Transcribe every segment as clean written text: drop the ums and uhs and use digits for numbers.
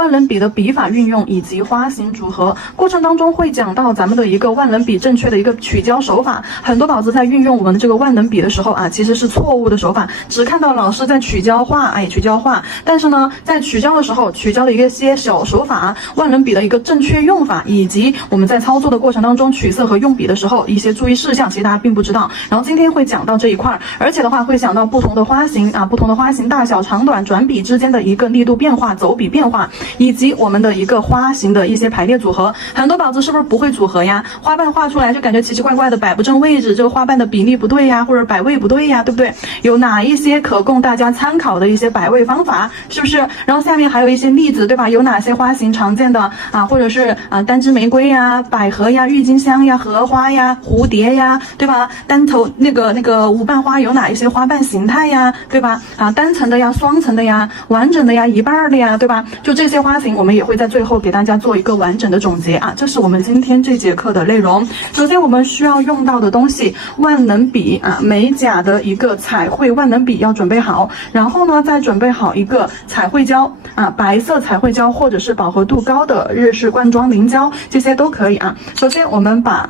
万能笔的笔法运用以及花型组合过程当中会讲到咱们的一个万能笔正确的一个取胶手法。很多宝子在运用我们的这个万能笔的时候啊，其实是错误的手法，只看到老师在取胶画，取胶画，但是呢，在取胶的时候，取胶的一些小手法，万能笔的一个正确用法，以及我们在操作的过程当中取色和用笔的时候一些注意事项，其实大家并不知道。然后今天会讲到这一块，而且的话会讲到不同的花型啊，不同的花型大小、长短、转笔之间的一个力度变化、走笔变化，以及我们的一个花型的一些排列组合。很多宝子是不是不会组合呀？花瓣画出来就感觉奇奇怪怪的，摆不正位置，这个花瓣的比例不对呀，或者摆位不对呀，对不对？有哪一些可供大家参考的一些摆位方法，是不是？然后下面还有一些例子，对吧？有哪些花型常见的啊，或者是单枝玫瑰呀、百合呀、郁金香呀、荷花呀、蝴蝶呀，对吧？单头那个五瓣花有哪一些花瓣形态呀，对吧？单层的呀、双层的呀、完整的呀、一半的呀，对吧？就这些花型，我们也会在最后给大家做一个完整的总结啊。这是我们今天这节课的内容。首先我们需要用到的东西，万能笔啊，美甲的一个彩绘万能笔要准备好，然后呢再准备好一个彩绘胶啊，白色彩绘胶或者是饱和度高的日式罐装凝胶，这些都可以啊。首先我们把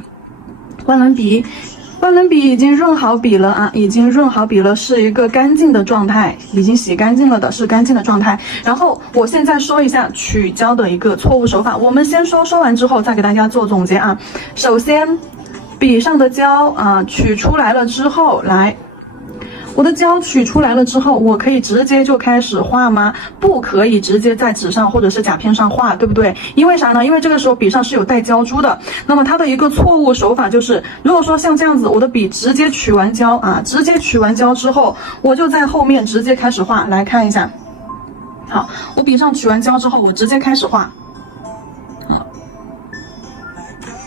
万能笔已经润好笔了啊，已经润好笔了，是一个干净的状态，已经洗干净了的，是干净的状态。然后我现在说一下取胶的一个错误手法，我们先说完之后再给大家做总结啊。首先，笔上的胶啊取出来了之后，来。我的胶取出来了之后，我可以直接就开始画吗？不可以直接在纸上或者是甲片上画，对不对？因为啥呢？因为这个时候笔上是有带胶珠的。那么它的一个错误手法就是，如果说像这样子，我的笔直接取完胶啊，直接取完胶之后，我就在后面直接开始画。来看一下，好，我笔上取完胶之后，我直接开始画。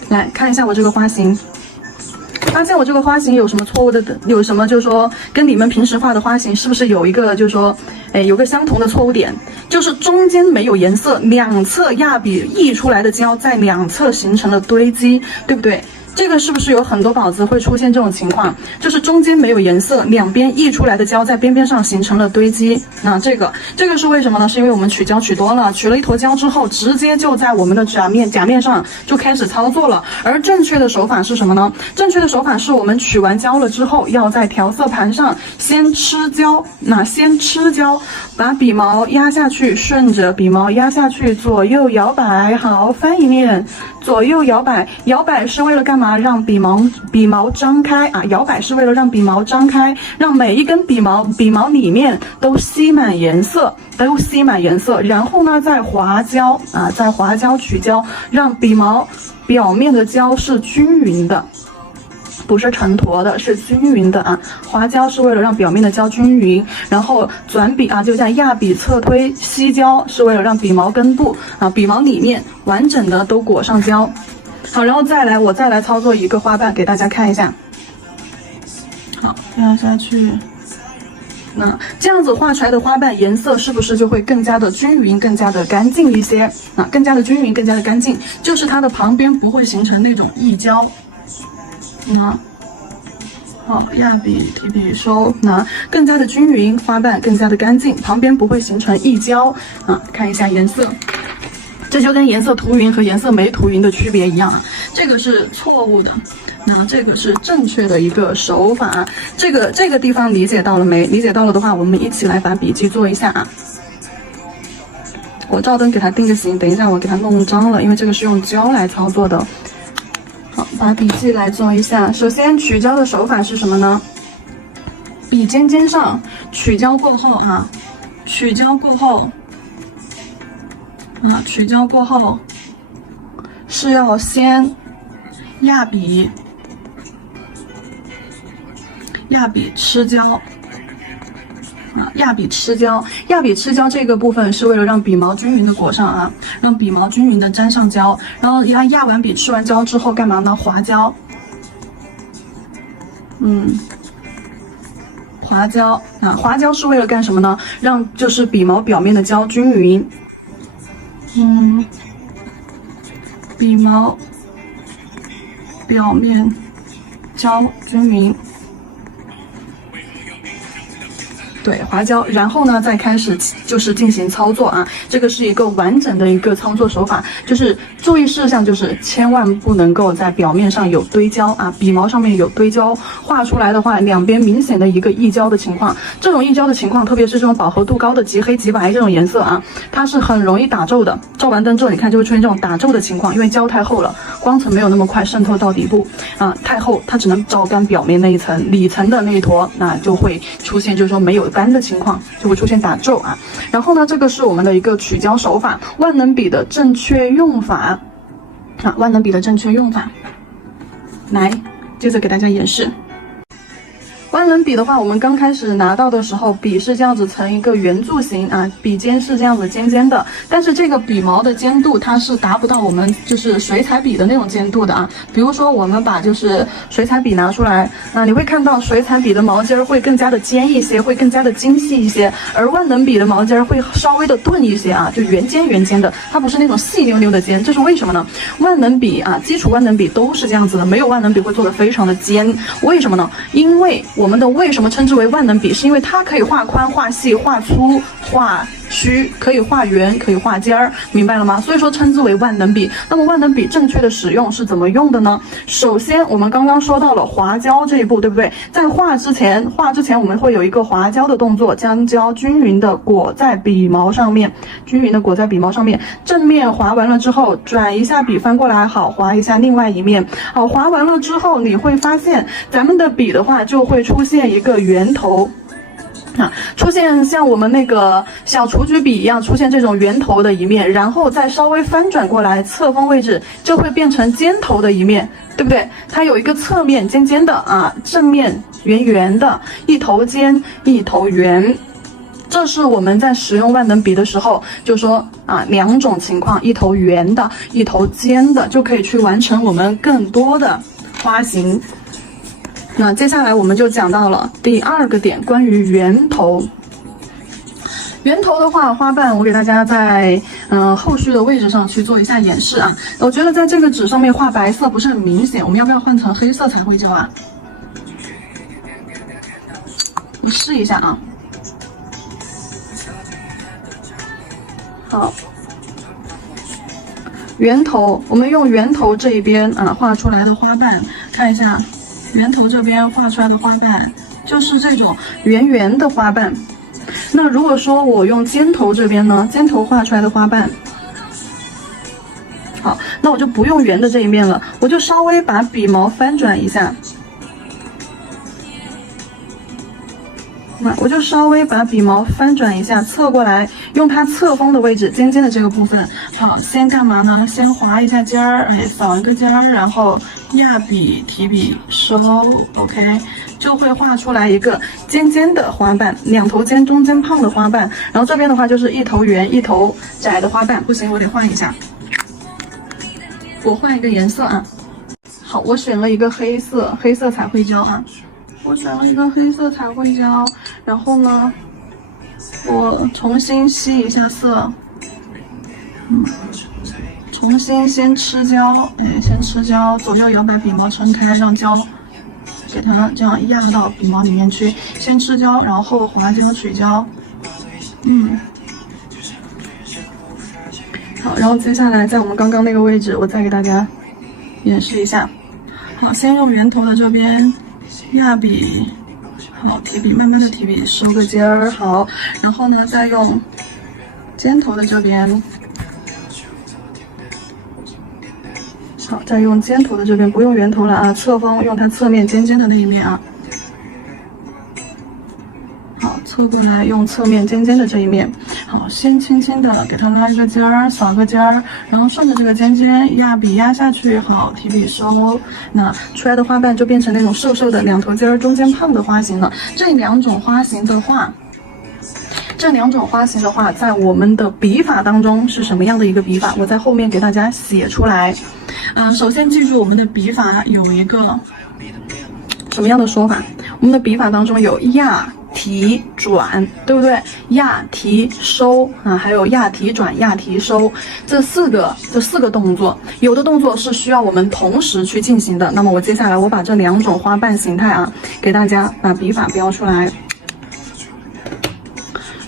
来看一下我这个花型。发现我这个花型有什么错误的？有什么就是说跟你们平时画的花型是不是有一个就是说，有个相同的错误点，就是中间没有颜色，两侧压笔溢出来的胶在两侧形成了堆积，对不对？这个是不是有很多宝子会出现这种情况，就是中间没有颜色，两边溢出来的胶在边边上形成了堆积？那这个是为什么呢？是因为我们取胶取多了，取了一坨胶之后，直接就在我们的甲面上就开始操作了。而正确的手法是什么呢？正确的手法是我们取完胶了之后，要在调色盘上先吃胶，先吃胶，把笔毛压下去，顺着笔毛压下去，左右摇摆。好，翻一面，左右摇摆，摇摆是为了干嘛？让笔毛张开啊！摇摆是为了让笔毛张开，让每一根笔毛里面都吸满颜色，然后呢，再滑胶啊，再滑胶取胶，让笔毛表面的胶是均匀的。不是成坨的，是均匀的啊！滑胶是为了让表面的胶均匀，然后转笔啊，就像压笔侧推吸胶，是为了让笔毛根部啊，笔毛里面完整的都裹上胶。好，然后我再来操作一个花瓣给大家看一下。好，压下去。那这样子画出来的花瓣颜色是不是就会更加的均匀，更加的干净一些？更加的均匀，更加的干净，就是它的旁边不会形成那种溢胶。好，压笔提笔收，更加的均匀，花瓣更加的干净，旁边不会形成溢胶啊。看一下颜色。这就跟颜色涂匀和颜色没涂匀的区别一样，这个是错误的，那这个是正确的一个手法。这个地方理解到了没？理解到了的话，我们一起来把笔记做一下啊。我照灯给它定个型，等一下我给它弄脏了，因为这个是用胶来操作的。好，把笔记来做一下。首先取胶的手法是什么呢？笔尖尖上取胶过后哈，取胶过后是要先压笔吃胶压笔吃胶这个部分是为了让笔毛均匀的裹上啊，让笔毛均匀的沾上胶，然后压完笔吃完胶之后干嘛呢？滑胶，滑胶啊，滑胶是为了干什么呢？让就是笔毛表面的胶均匀。笔毛表面胶均匀。对，滑胶，然后呢，再开始就是进行操作啊。这个是一个完整的一个操作手法，就是注意事项就是千万不能够在表面上有堆胶啊，笔毛上面有堆胶，画出来的话，两边明显的一个溢胶的情况。这种溢胶的情况，特别是这种饱和度高的极黑极白这种颜色啊，它是很容易打皱的。照完灯之后，你看就会出现这种打皱的情况，因为胶太厚了，光层没有那么快渗透到底部啊，太厚，它只能照干表面那一层，里层的那一坨，那就会出现就是说没有干的情况，就会出现打皱啊。然后呢，这个是我们的一个取胶手法，万能笔的正确用法啊，万能笔的正确用法，来，接着给大家演示。万能笔的话，我们刚开始拿到的时候，笔是这样子呈一个圆柱形啊，笔尖是这样子尖尖的，但是这个笔毛的尖度它是达不到我们就是水彩笔的那种尖度的啊。比如说我们把就是水彩笔拿出来，你会看到水彩笔的毛尖会更加的尖一些，会更加的精细一些，而万能笔的毛尖会稍微的钝一些啊，就圆尖圆尖的，它不是那种细溜溜的尖，这是为什么呢？万能笔啊，基础万能笔都是这样子的，没有万能笔会做的非常的尖，为什么呢？因为我们的为什么称之为万能笔，是因为它可以画宽、画细、画粗、画虚，可以画圆，可以画尖儿，明白了吗？所以说称之为万能笔。那么万能笔正确的使用是怎么用的呢？首先，我们刚刚说到了滑胶这一步，对不对？在画之前我们会有一个滑胶的动作，将胶均匀的裹在笔毛上面，正面滑完了之后，转一下笔翻过来，好，滑一下另外一面，好，滑完了之后，你会发现咱们的笔的话就会出现一个圆头。出现像我们那个小雏菊笔一样出现这种圆头的一面，然后再稍微翻转过来，侧锋位置就会变成尖头的一面，对不对？它有一个侧面尖尖的啊，正面圆圆的，一头尖一头圆。这是我们在使用万能笔的时候，就说啊，两种情况，一头圆的，一头尖的，就可以去完成我们更多的花型。那接下来我们就讲到了第二个点，关于圆头。圆头的话，花瓣我给大家在后续的位置上去做一下演示啊。我觉得在这个纸上面画白色不是很明显，我们要不要换成黑色彩绘胶啊？你试一下啊。好，圆头，我们用圆头这一边啊画出来的花瓣，看一下。圆头这边画出来的花瓣就是这种圆圆的花瓣。那如果说我用尖头这边呢，尖头画出来的花瓣，好，那我就不用圆的这一面了，我就稍微把笔毛翻转一下，我就稍微把笔毛翻转一下，侧过来，用它侧锋的位置，尖尖的这个部分，好，先干嘛呢？先划一下尖儿，扫一个尖儿，然后压笔提笔收 ，OK， 就会画出来一个尖尖的花瓣，两头尖中间胖的花瓣，然后这边的话就是一头圆一头窄的花瓣。不行，我得换一下，我换一个颜色啊。好，我选了一个黑色彩绘胶啊。我选了一个黑色彩绘胶，然后呢，我重新吸一下色，重新先吃胶，先吃胶，左右摇摆笔毛撑开，让胶给它这样压到笔毛里面去，先吃胶，然后滑胶取胶，好，然后接下来在我们刚刚那个位置，我再给大家演示一下。好，先用圆头的这边。压笔，好，提笔，慢慢的提笔，收个尖儿，好，然后呢，再用尖头的这边，好，再用尖头的这边，不用圆头了啊，侧锋用它侧面尖尖的那一面啊，好，侧过来用侧面尖尖的这一面，好，先轻轻的给它拉一个尖儿，扫个尖儿，然后顺着这个尖尖压笔压下去，好，提笔收，那出来的花瓣就变成那种瘦瘦的两头尖儿中间胖的花型了。这两种花型的话，在我们的笔法当中是什么样的一个笔法？我在后面给大家写出来。首先记住我们的笔法有一个什么样的说法？我们的笔法当中有压、提、转，对不对？压、提、收啊，还有压、提、转、压、提、收，这四个动作，有的动作是需要我们同时去进行的。那么我接下来我把这两种花瓣形态啊，给大家把笔法标出来。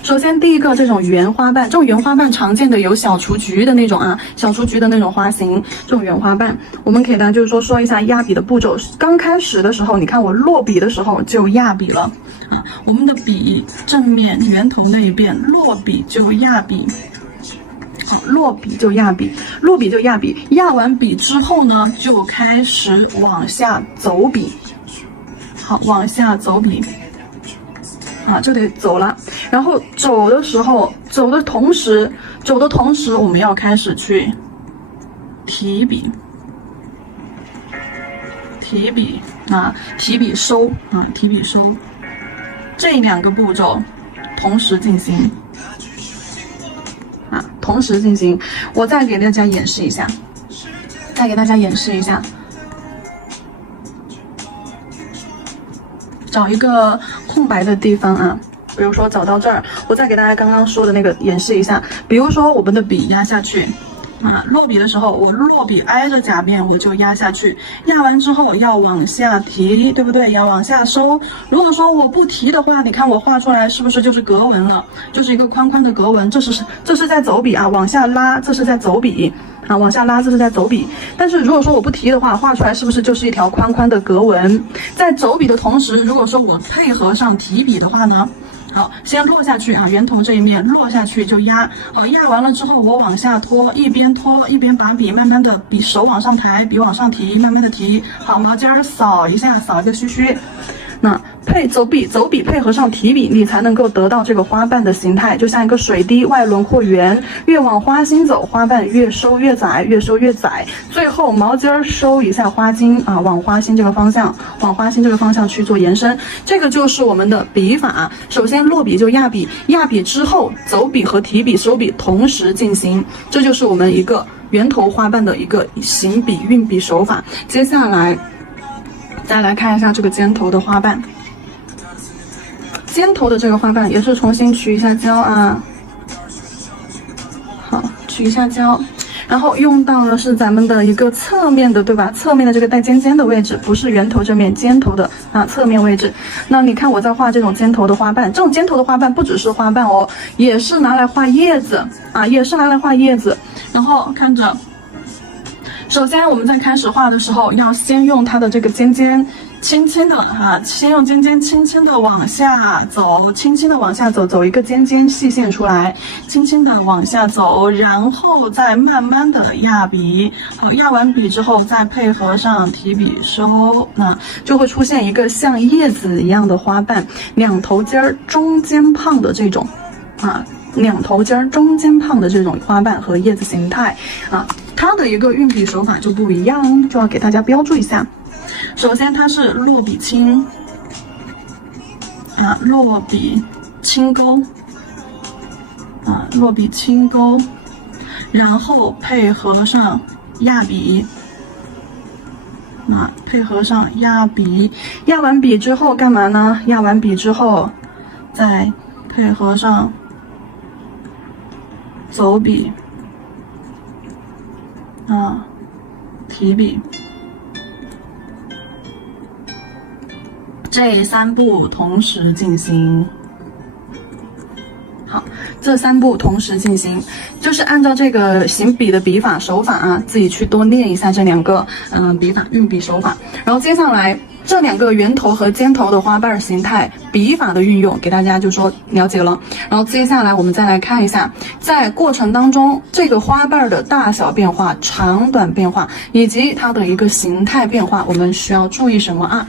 首先第一个这种圆花瓣，这种圆花瓣常见的有小雏菊的那种啊，小雏菊的那种花型，这种圆花瓣，我们给大家就是说一下压笔的步骤。刚开始的时候，你看我落笔的时候就压笔了啊，我们的笔正面圆头那一边落笔就压笔。好，落笔就压笔，落笔就压笔，压完笔之后呢，就开始往下走笔。好，往下走笔，啊，就得走了。然后走的时候，走的同时，我们要开始去提笔，提笔啊，提笔收啊，提笔收，这两个步骤同时进行。啊，同时进行，我再给大家演示一下，找一个空白的地方啊，比如说找到这儿，我再给大家刚刚说的那个演示一下，比如说我们的笔压下去。啊，落笔的时候，我落笔挨着甲边，我就压下去。压完之后要往下提，对不对？要往下收。如果说我不提的话，你看我画出来是不是就是格纹了？就是一个宽宽的格纹，这是在走笔啊，往下拉，这是在走笔啊，往下拉，这是在走笔。但是如果说我不提的话，画出来是不是就是一条宽宽的格纹？在走笔的同时，如果说我配合上提笔的话呢？好，先落下去啊，圆头这一面落下去就压。好，压完了之后我往下拖，一边拖一边把笔慢慢的笔手往上抬，笔往上提，慢慢的提。好，毛尖儿扫一下，扫一个须须。那走笔配合上提笔，你才能够得到这个花瓣的形态，就像一个水滴，外轮廓圆，越往花心走，花瓣越收越窄，越收越窄，最后毛尖儿收一下花茎啊，往花心这个方向去做延伸。这个就是我们的笔法。首先落笔就压笔，压笔之后走笔和提笔收笔同时进行，这就是我们一个圆头花瓣的一个行笔运笔手法。接下来再来看一下这个尖头的花瓣，尖头的这个花瓣也是重新取一下胶啊，好，取一下胶，然后用到的是咱们的一个侧面的，对吧？侧面的这个带尖尖的位置，不是圆头这面，尖头的啊，侧面位置。那你看我在画这种尖头的花瓣，这种尖头的花瓣不只是花瓣哦，也是拿来画叶子啊，也是拿来画叶子。然后看着。首先我们在开始画的时候，要先用它的这个尖尖，轻轻的哈，先用尖尖轻轻的往下走，轻轻的往下走，走一个尖尖细线出来，轻轻的往下走，然后再慢慢的压笔。好，压完笔之后，再配合上提笔收，那就会出现一个像叶子一样的花瓣，两头尖儿中间胖的这种啊。两头尖儿中间胖的这种花瓣和叶子形态啊，它的一个运笔手法就不一样，就要给大家标注一下。首先它是落笔轻啊，落笔轻勾啊，落笔轻勾，然后配合上压笔啊，配合上压笔，压完笔之后干嘛呢？压完笔之后再配合上走笔啊，提笔，这三步同时进行。好，这三步同时进行，就是按照这个行笔的笔法手法啊，自己去多练一下这两个笔法运笔手法。然后接下来这两个圆头和尖头的花瓣形态笔法的运用，给大家就说了解了。然后接下来我们再来看一下，在过程当中这个花瓣的大小变化、长短变化以及它的一个形态变化，我们需要注意什么啊？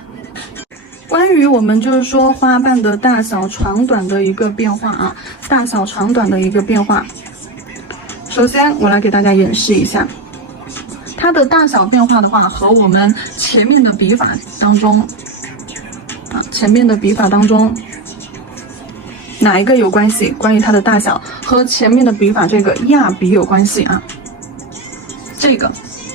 关于我们就是说花瓣的大小长短的一个变化啊，大小长短的一个变化。首先我来给大家演示一下。它的大小变化的话，和我们前面的笔法当中，哪一个有关系？关于它的大小和前面的笔法这个压笔有关系啊。这个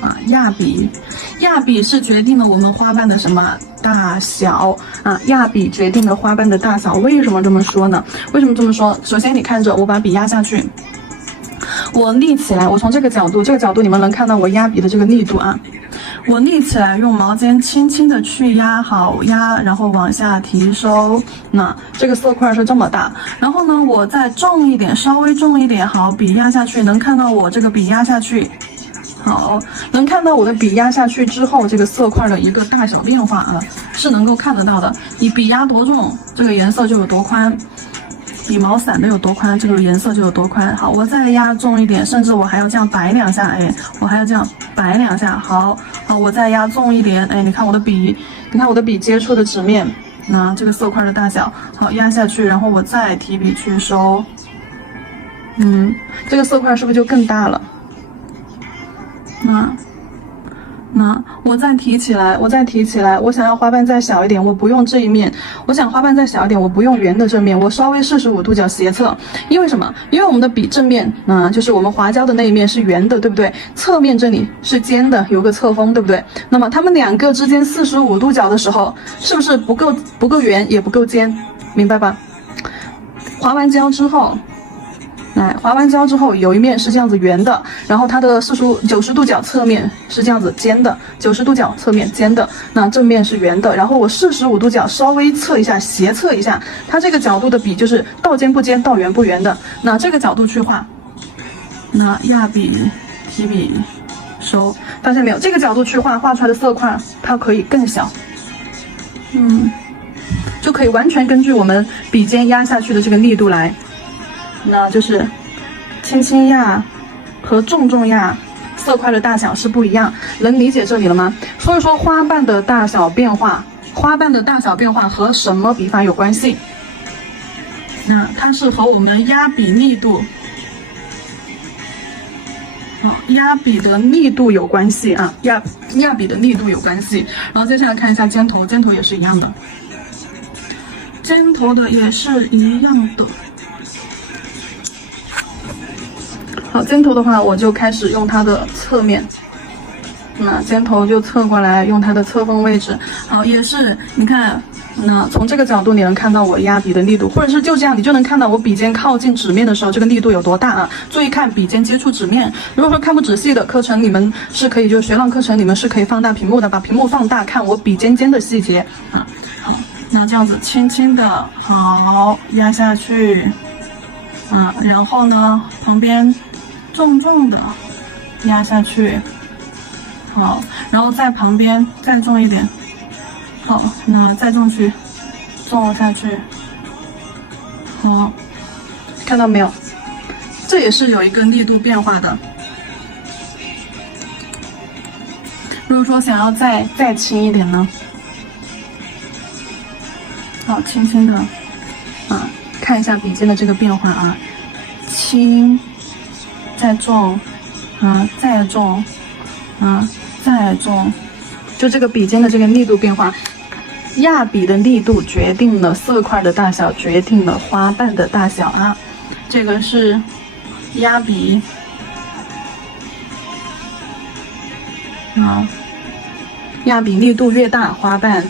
啊，压笔是决定了我们花瓣的什么大小啊？压笔决定了花瓣的大小。为什么这么说呢？为什么这么说？首先你看着我把笔压下去。我立起来，我从这个角度你们能看到我压笔的这个力度啊。我立起来，用毛尖轻轻的去压，好压，然后往下提收。那这个色块是这么大，然后呢，我再重一点，稍微重一点，好，笔压下去，能看到我这个笔压下去。好，能看到我的笔压下去之后，这个色块的一个大小变化啊，是能够看得到的。你笔压多重，这个颜色就有多宽。笔毛散的有多宽，这个颜色就有多宽。好，我再压重一点，甚至我还要这样摆两下，哎，我还要这样摆两下。好，我再压重一点，哎，你看我的笔接触的纸面，那这个色块的大小，好，压下去，然后我再提笔去收，这个色块是不是就更大了？那我再提起来，我想要花瓣再小一点，我不用这一面，我想花瓣再小一点，我不用圆的正面，我稍微45度角斜侧，因为什么？因为我们的笔正面就是我们划胶的那一面是圆的，对不对？侧面这里是尖的，有个侧锋，对不对？那么它们两个之间45度角的时候，是不是不够圆，也不够尖？明白吧？划完胶之后。划完胶之后，有一面是这样子圆的，然后它的90度角侧面是这样子尖的，90度角侧面尖的，那正面是圆的，然后我45度角稍微侧一下，斜侧一下，它这个角度的笔就是到尖不尖，到圆不圆的，那这个角度去画，那压笔、提笔、收，发现没有？这个角度去画出来的色块，它可以更小，就可以完全根据我们笔尖压下去的这个力度来。那就是轻轻压和重重压色块的大小是不一样，能理解这里了吗？所以说花瓣的大小变化和什么笔法有关系？那它是和我们的压笔力度，压笔的力度有关系啊，压笔的力度有关系。然后接下来看一下尖头，尖头也是一样的，尖头的也是一样的。好，尖头的话，我就开始用它的侧面，那尖头就侧过来，用它的侧锋位置。好，也是，你看，那从这个角度你能看到我压笔的力度，或者是就这样，你就能看到我笔尖靠近纸面的时候，这个力度有多大啊？注意看笔尖接触纸面。如果说看不仔细的课程，你们是可以，就是学浪课程，你们是可以放大屏幕的，把屏幕放大，看我笔尖的细节啊。好，那这样子轻轻的，好压下去，然后呢，旁边。重重的压下去，好，然后在旁边再重一点，好，那再重下去，好，看到没有？这也是有一个力度变化的。如果说想要再轻一点呢，好，轻轻的，看一下笔尖的这个变化啊，轻。再重，再重，再重，就这个笔尖的这个力度变化，压笔的力度决定了色块的大小，决定了花瓣的大小啊。这个是压笔，压笔力度越大，花瓣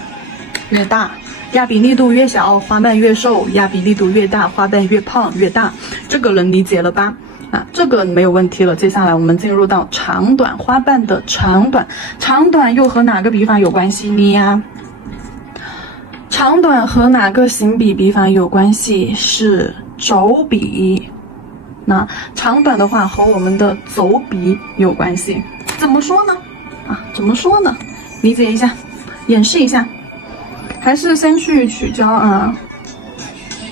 越大；压笔力度越小，花瓣越瘦；压笔力度越大，花瓣越胖越大。这个能理解了吧？这个没有问题了。接下来我们进入到长短，花瓣的长短又和哪个笔法有关系呢？长短和哪个行笔法有关系？是轴笔。那长短的话和我们的走笔有关系。怎么说呢？理解一下，演示一下。还是先去取胶啊。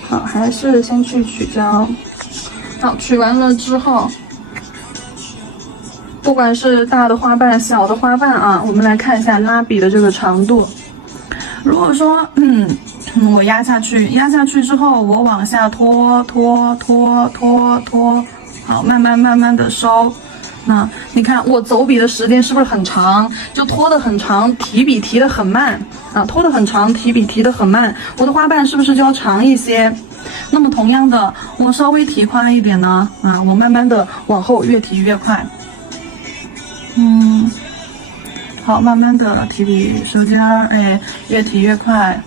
好，还是先去取胶。好，取完了之后，不管是大的花瓣、小的花瓣啊，我们来看一下拉笔的这个长度。如果说，我压下去之后，我往下拖，好，慢慢的收。那你看我走笔的时间是不是很长？就拖得很长，提笔提得很慢啊，拖得很长，提笔提得很慢，我的花瓣是不是就要长一些？那么同样的，我稍微提宽一点呢，我慢慢的往后越提越快。好，慢慢的提笔收尖儿，越提越快。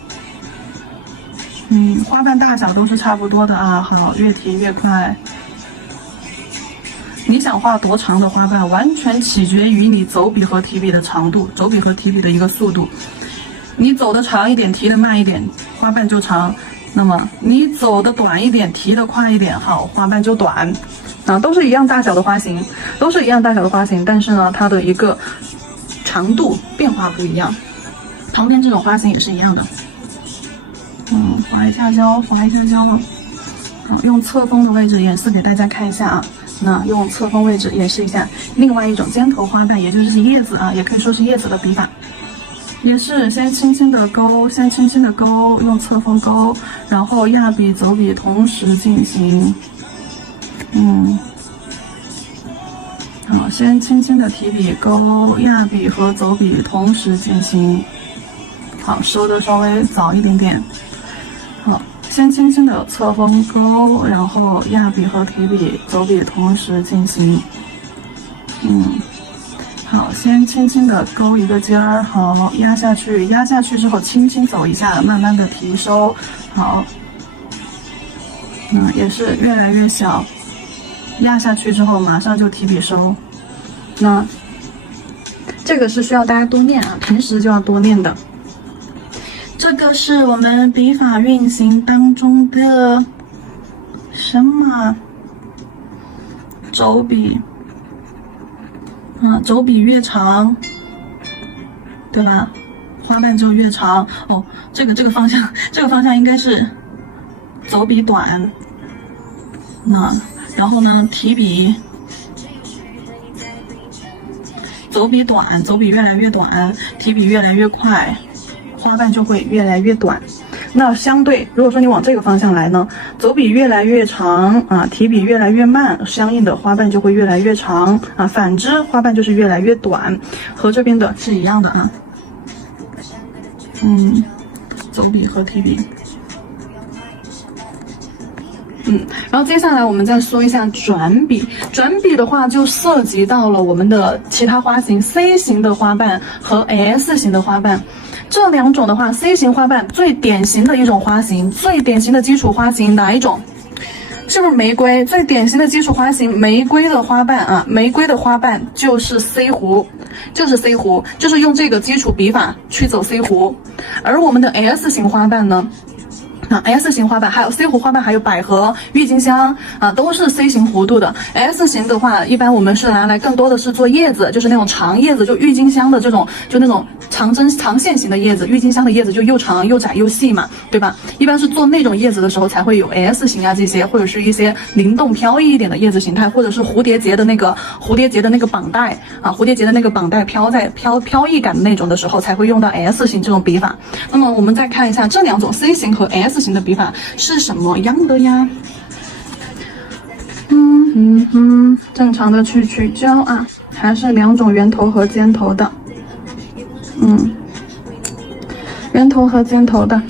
花瓣大小都是差不多的啊，好，越提越快。你想画多长的花瓣，完全取决于你走笔和提笔的长度，走笔和提笔的一个速度。你走的长一点，提的慢一点，花瓣就长；那么你走的短一点，提的快一点，好，花瓣就短。都是一样大小的花型，但是呢，它的一个长度变化不一样。旁边这种花型也是一样的。划一下胶了。用侧锋的位置演示给大家看一下啊。那用侧锋位置演示一下另外一种尖头花瓣，也就是叶子啊，也可以说是叶子的笔法。也是先轻轻的勾，用侧锋勾，然后压笔走笔同时进行。好，先轻轻的提笔勾，压笔和走笔同时进行。好，收的稍微早一点点。好，先轻轻的侧锋勾，然后压笔和提笔走笔同时进行。好，先轻轻的勾一个尖儿，好，压下去之后轻轻走一下，慢慢的提收。好，也是越来越小，压下去之后马上就提笔收。那这个是需要大家多练啊，平时就要多练的。这个是我们笔法运行当中的什么？走笔。走笔越长，对吧？花瓣就越长。哦，这个方向应该是走笔短。然后呢，提笔，走笔短，走笔越来越短，提笔越来越快，花瓣就会越来越短。那相对，如果说你往这个方向来呢，走笔越来越长提笔越来越慢，相应的花瓣就会越来越长反之花瓣就是越来越短，和这边的是一样的啊。走笔和提笔。然后接下来我们再说一下转笔。转笔的话就涉及到了我们的其他花型 C 型的花瓣和 S 型的花瓣。这两种的话 ，C 型花瓣最典型的一种花型，最典型的基础花型哪一种？是不是玫瑰？最典型的基础花型，玫瑰的花瓣玫瑰的花瓣就是 C 弧，就是用这个基础笔法去走 C 弧。而我们的 S 型花瓣呢？S 型花瓣还有 C 弧花瓣，还有百合、郁金香都是 C 型弧度的。S 型的话，一般我们是拿来更多的是做叶子，就是那种长叶子，就郁金香的这种，就那种长线型的叶子。郁金香的叶子就又长又窄又细嘛，对吧？一般是做那种叶子的时候才会有 S 型这些，或者是一些灵动飘逸一点的叶子形态，或者是蝴蝶结的那个绑带蝴蝶结的那个绑带飘逸感的那种的时候，才会用到 S 型这种笔法。那么我们再看一下这两种 C 型和 S 型的笔法是什么样的呀？正常的去取胶还是两种圆头和尖头的。圆头和尖头的。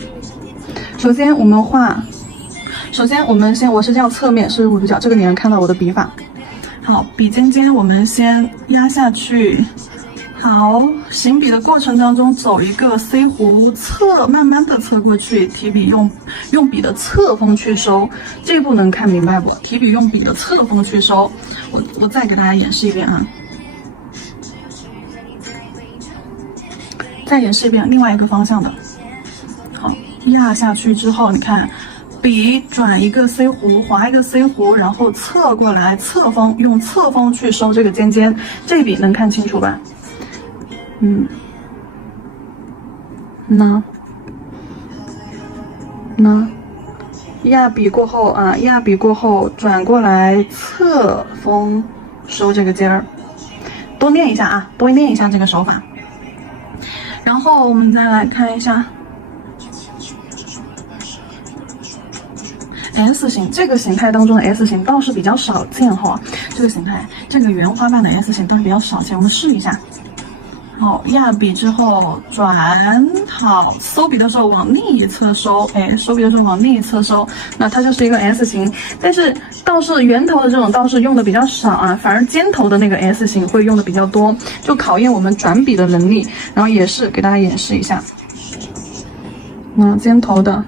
首先我们我是这样侧面是45度角，这个你能看到我的笔法。好，笔尖尖我们先压下去。好，行笔的过程当中走一个 C 弧慢慢的侧过去，提笔用笔的侧锋去收，这一步能看明白不？提笔用笔的侧锋去收，我再给大家演示一遍再演示一遍另外一个方向的。好，压下去之后，你看，笔转一个 C 弧，划一个 C 弧，然后侧过来，侧锋用侧锋去收这个尖尖，这笔能看清楚吧？压笔过后转过来侧锋收这个尖儿，多练一下这个手法。然后我们再来看一下 S 型，这个形态当中的 S 型倒是比较少见这个形态，这个圆花瓣的 S 型倒是比较少见，我们试一下。好，压笔之后转好，收笔的时候往另一侧收，那它就是一个 S 型。但是倒是圆头的这种倒是用的比较少反而尖头的那个 S 型会用的比较多，就考验我们转笔的能力。然后也是给大家演示一下，尖头的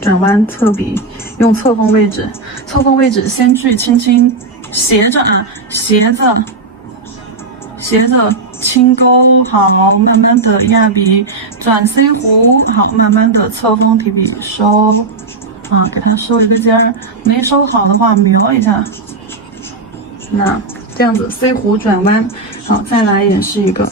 转弯侧笔，用侧锋位置先去轻轻斜着啊，斜着轻勾，好，慢慢的压笔，转 C 弧，好，慢慢的侧锋提笔收，啊，给它收一个尖儿，没收好的话描一下，那这样子 C 弧转弯，好，再来演示一个。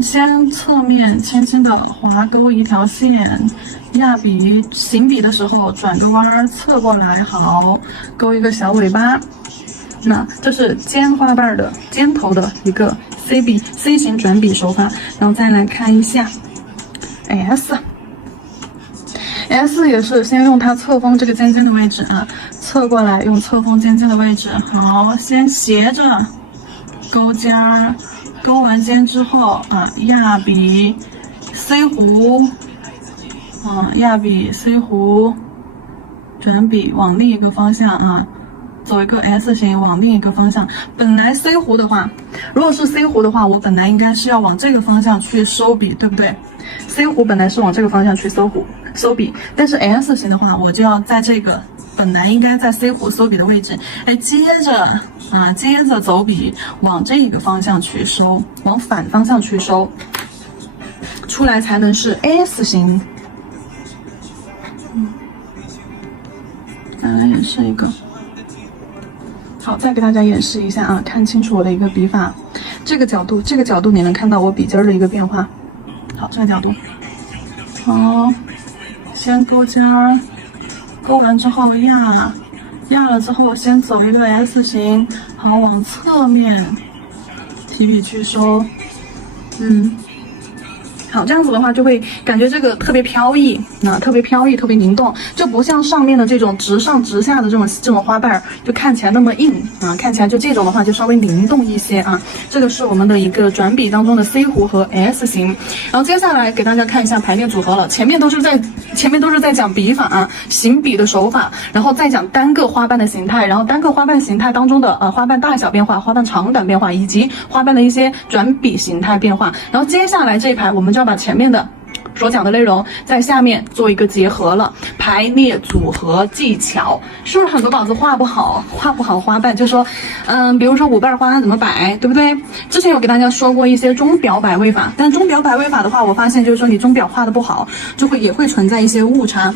先侧面轻轻的划勾一条线，压笔行笔的时候转个弯，侧过来，好，勾一个小尾巴。那这是尖花瓣的尖头的一个 C 型转笔手法，然后再来看一下 S 也是先用它侧锋这个尖尖的位置啊，侧过来用侧锋尖尖的位置，好，先斜着勾尖儿。勾完尖之后啊，压笔 C 弧，压笔 C 弧，转笔往另一个方向啊，走一个 S 型往另一个方向。本来 C 弧的话，如果是 C 弧的话，我本来应该是要往这个方向去收笔，对不对 ？C 弧本来是往这个方向去收笔，但是 S 型的话，我就要在这个本来应该在 C 弧收笔的位置，接着走笔往这个方向去收，往反方向去收，出来才能是 S 型。再来演示一个。好，再给大家演示一下啊，看清楚我的一个笔法。这个角度你能看到我笔尖的一个变化。好，这个角度。好，先勾尖儿，勾完之后压了之后，先走一个 S 型，好，往侧面提笔去收，好，这样子的话就会感觉这个特别飘逸，特别飘逸，特别灵动，就不像上面的这种直上直下的这种花瓣，就看起来那么硬啊，看起来就这种的话就稍微灵动一些啊。这个是我们的一个转笔当中的 C 弧和 S 型，然后接下来给大家看一下排列组合了。前面都是在讲笔法啊，行笔的手法，然后再讲单个花瓣的形态，然后单个花瓣形态当中的花瓣大小变化、花瓣长短变化，以及花瓣的一些转笔形态变化。然后接下来这一排我们就要把前面的所讲的内容在下面做一个结合了，排列组合技巧，是不是很多宝子画不好花瓣，就说比如说5瓣花怎么摆，对不对？之前有给大家说过一些钟表摆位法，但是钟表摆位法的话，我发现就是说你钟表画的不好，也会存在一些误差。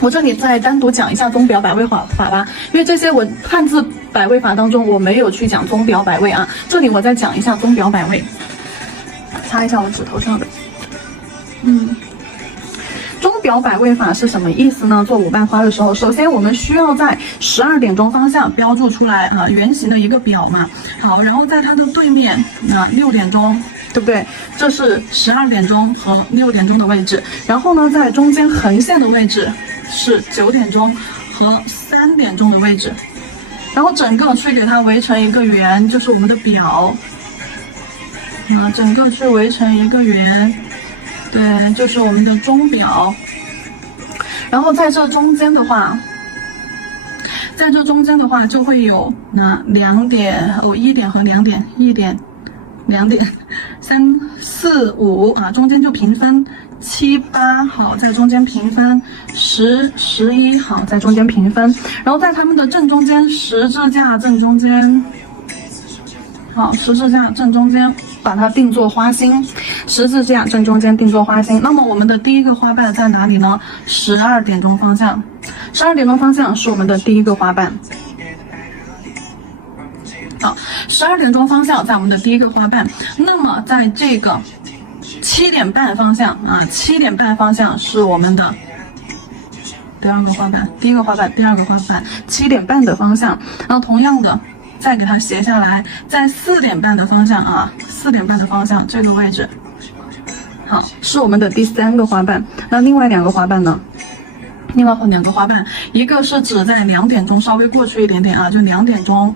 我这里再单独讲一下钟表摆位法吧，因为这些我汉字摆位法当中我没有去讲钟表摆位啊，这里我再讲一下钟表摆位。擦一下我指头上的。钟表摆位法是什么意思呢？做5瓣花的时候，首先我们需要在12点钟方向标注出来啊，圆形的一个表嘛。好，然后在它的对面6点钟，对不对？这是12点钟和6点钟的位置。然后呢，在中间横线的位置是9点钟和3点钟的位置。然后整个去给它围成一个圆，就是我们的表。整个去围成一个圆，对，就是我们的钟表。然后在这中间的话，就会有2点1点和2点，1点、2点、3、4、5啊，中间就平分7、8，好，在中间平分10、11，好，在中间平分。然后在它们的正中间，十字架正中间，好，十字架正中间。把它定做花心，十字架正中间定做花心。那么我们的第一个花瓣在哪里呢？12点钟方向，12点钟方向是我们的第一个花瓣。好，12点钟方向在我们的第一个花瓣。那么在这个7点半方向7点半方向是我们的第二个花瓣，第一个花瓣，第二个花瓣，7点半的方向。然后同样的。再给它斜下来，在4点半的方向4点半的方向这个位置，好，是我们的第3个花瓣。那另外2个花瓣呢？另外2个花瓣，一个是指在2点钟稍微过去一点点就2点钟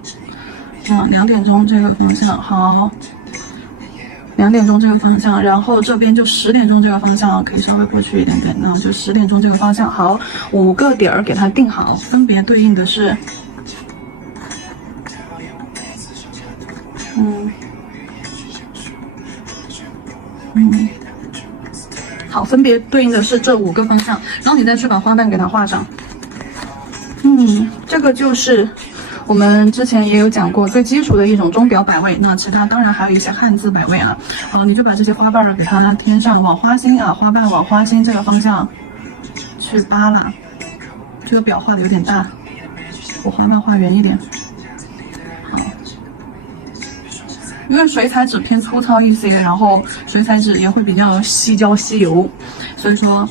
，2点钟这个方向，好，2点钟这个方向，然后这边就10点钟这个方向可以稍微过去一点点，那就10点钟这个方向，好，5个点儿给它定好，分别对应的是。好，分别对应的是这5个方向，然后你再去把花瓣给它画上。这个就是我们之前也有讲过最基础的一种钟表摆位，那其他当然还有一些汉字摆位啊。你就把这些花瓣给它添上，往花心啊，花瓣往花心这个方向去扒拉。这个表画的有点大，我花瓣画圆一点。好，因为水彩纸偏粗糙一些，然后水彩纸也会比较吸胶吸油，所以说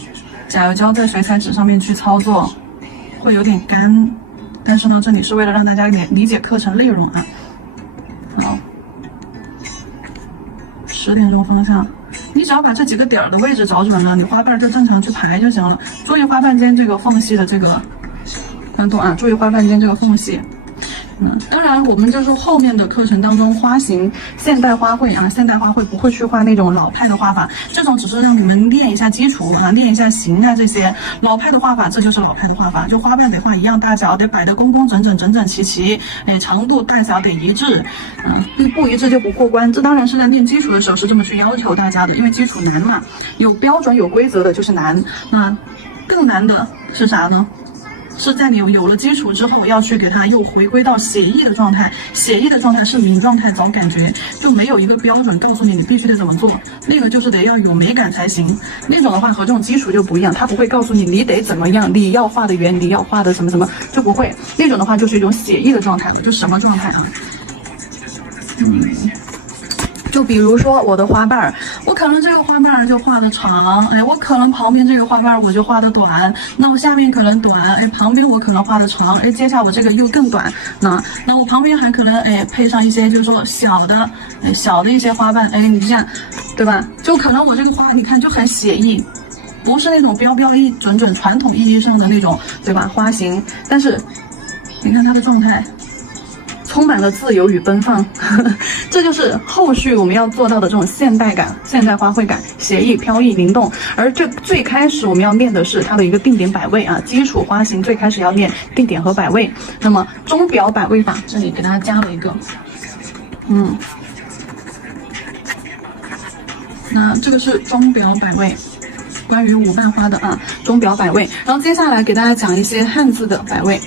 甲油胶在水彩纸上面去操作会有点干。但是呢，这里是为了让大家理解课程内容啊。好，10点钟方向，你只要把这几个点儿的位置找准了，你花瓣就正常去排就行了。注意花瓣间这个缝隙的这个宽度啊，注意花瓣间这个缝隙。当然我们就是后面的课程当中，花型现代花卉啊，现代花卉不会去画那种老派的画法，这种只是让你们练一下基础啊，练一下形啊这些。老派的画法，这就是老派的画法，就花瓣得画一样大小，得摆得工工整整、整整齐齐，长度大小得一致，不一致就不过关。这当然是在练基础的时候是这么去要求大家的，因为基础难嘛，有标准有规则的就是难。那更难的是啥呢？是在你有了基础之后，要去给它又回归到写意的状态。写意的状态是明状态找感觉，就没有一个标准告诉你必须得怎么做。那个就是得要有美感才行。那种的话和这种基础就不一样，它不会告诉你得怎么样，你要画的圆，你要画的什么什么就不会。那种的话就是一种写意的状态了，就什么状态啊？就比如说我的花瓣，我可能这个花瓣就画的长，我可能旁边这个花瓣我就画的短，那我下面可能短，旁边我可能画的长，接下来我这个又更短，那我旁边还可能配上一些就是说小的一些花瓣，你这样，对吧？就可能我这个花你看就很写意，不是那种标准传统意义上的那种，对吧？花型，但是你看它的状态。充满了自由与奔放，这就是后续我们要做到的这种现代感、现代花卉感、写意、飘逸、灵动。而这最开始我们要练的是它的一个定点摆位啊，基础花型最开始要练定点和摆位。那么钟表摆位法这里给大家加了一个，那这个是钟表摆位，关于5瓣花的钟表摆位。然后接下来给大家讲一些汉字的摆位。